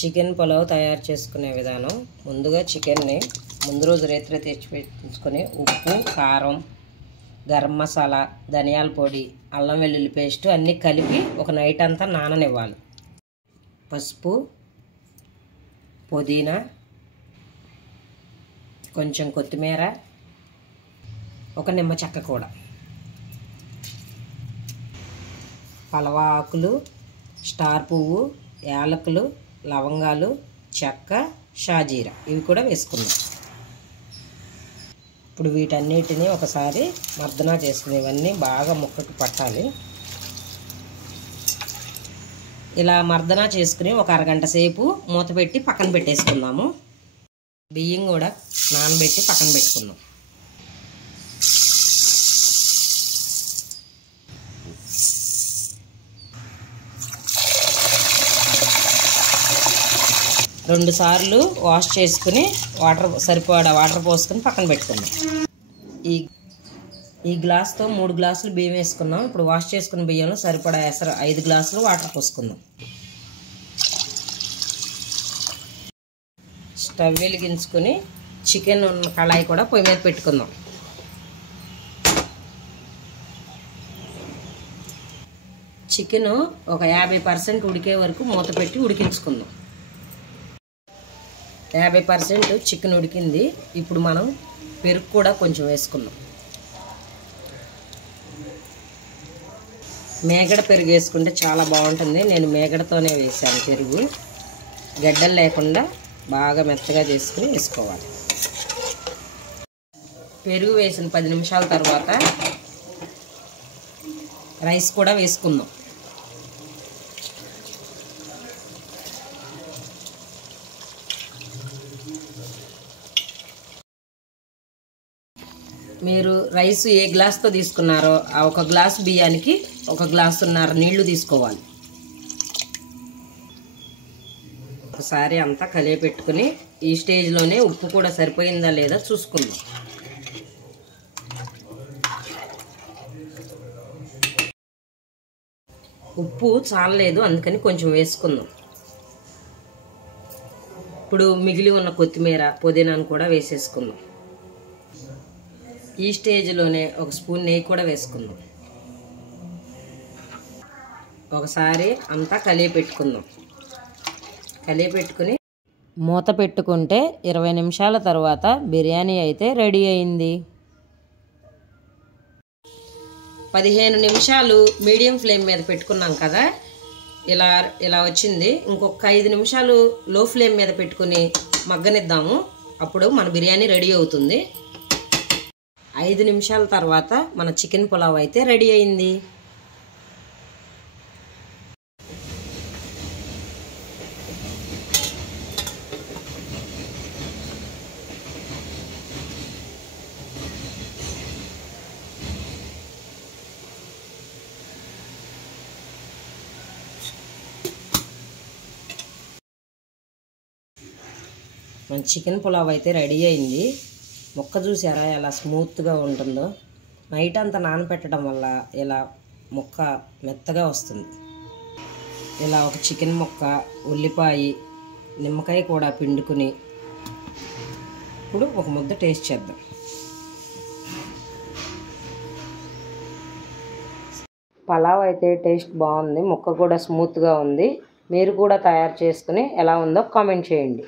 Chicken pulao తయారు చేసుకునే విధానం. ముందుగా చికెన్ని ముందు రోజు రాత్రి తెచ్చి పెట్టుకొని ఉప్పు, కారం, గరం మసాలా, ధనియాల పొడి, అల్లం వెల్లుల్లి పేస్ట్ అన్నీ కలిపి ఒక నైట్ అంతా నాననివ్వాలి. పసుపు, పుదీనా, కొంచెం కొత్తిమీర, ఒక నిమ్మ చెక్క కూడా, పలవ ఆకులు, స్టార్ పువ్వు, యాలకులు, లవంగాలు, చెక్క, షాజీరా ఇవి కూడా వేసుకున్నాం. ఇప్పుడు వీటన్నిటిని ఒకసారి మర్దనా చేసుకుని ఇవన్నీ బాగా ముక్కకు పట్టాలి. ఇలా మర్దనా చేసుకుని ఒక అరగంట సేపు మూత పెట్టి పక్కన పెట్టేసుకుందాము. బియ్యం కూడా నానబెట్టి పక్కన పెట్టుకుందాం. రెండు సార్లు వాష్ చేసుకుని సరిపడా వాటర్ పోసుకొని పక్కన పెట్టుకుందాం. ఈ గ్లాస్తో 3 గ్లాసులు బియ్యం వేసుకున్నాం. ఇప్పుడు వాష్ చేసుకున్న బియ్యంలో సరిపడా 5 గ్లాసులు వాటర్ పోసుకుందాం. స్టవ్ వెలిగించుకొని చికెన్ ఉన్న కళాయి కూడా పొయ్యి మీద పెట్టుకుందాం. చికెను ఒక 50% ఉడికే వరకు మూత పెట్టి ఉడికించుకుందాం. 50% చికెన్ ఉడికింది. ఇప్పుడు మనం పెరుగు కూడా కొంచెం వేసుకుందాం. మేగడ పెరుగు వేసుకుంటే చాలా బాగుంటుంది. నేను మేగడతోనే వేసాను పెరుగు. గడ్డలు లేకుండా బాగా మెత్తగా చేసుకుని వేసుకోవాలి. పెరుగు వేసిన 10 నిమిషాల తర్వాత రైస్ కూడా వేసుకుందాం. మీరు రైస్ ఏ గ్లాస్తో తీసుకున్నారో ఆ 1 గ్లాసు బియ్యానికి 1 గ్లాసున్నర నీళ్లు తీసుకోవాలి. ఒకసారి అంతా కలియపెట్టుకుని ఈ స్టేజ్లోనే ఉప్పు కూడా సరిపోయిందా లేదా చూసుకుందాం. ఉప్పు చాలలేదు, అందుకని కొంచెం వేసుకుందాం. ఇప్పుడు మిగిలి ఉన్న కొత్తిమీర, పుదీనాను కూడా వేసేసుకుందాం. ఈ స్టేజ్లోనే 1 స్పూన్ నెయ్యి కూడా వేసుకుందాం. ఒకసారి అంతా కలియపెట్టుకుందాం. కలియపెట్టుకుని మూత పెట్టుకుంటే 20 నిమిషాల తర్వాత బిర్యానీ అయితే రెడీ అయింది. 15 నిమిషాలు మీడియం ఫ్లేమ్ మీద పెట్టుకున్నాం కదా, ఇలా వచ్చింది. ఇంకొక 5 నిమిషాలు లో ఫ్లేమ్ మీద పెట్టుకుని మగ్గనిద్దాము. అప్పుడు మన బిర్యానీ రెడీ అవుతుంది. 5 నిమిషాల తర్వాత మన చికెన్ పులావ్ అయితే రెడీ అయింది. మన చికెన్ పులావ్ అయితే రెడీ అయింది. ముక్క చూసారా ఎలా స్మూత్గా ఉంటుందో. నైట్ అంతా నానబెట్టడం వల్ల ఇలా ముక్క మెత్తగా వస్తుంది. ఇలా ఒక చికెన్ ముక్క, ఉల్లిపాయ, నిమ్మకాయ కూడా పిండుకుని ఇప్పుడు ఒక ముద్ద టేస్ట్ చేద్దాం. పులావ్ అయితే టేస్ట్ బాగుంది. ముక్క కూడా స్మూత్గా ఉంది. మీరు కూడా తయారు చేసుకుని ఎలా ఉందో కామెంట్ చేయండి.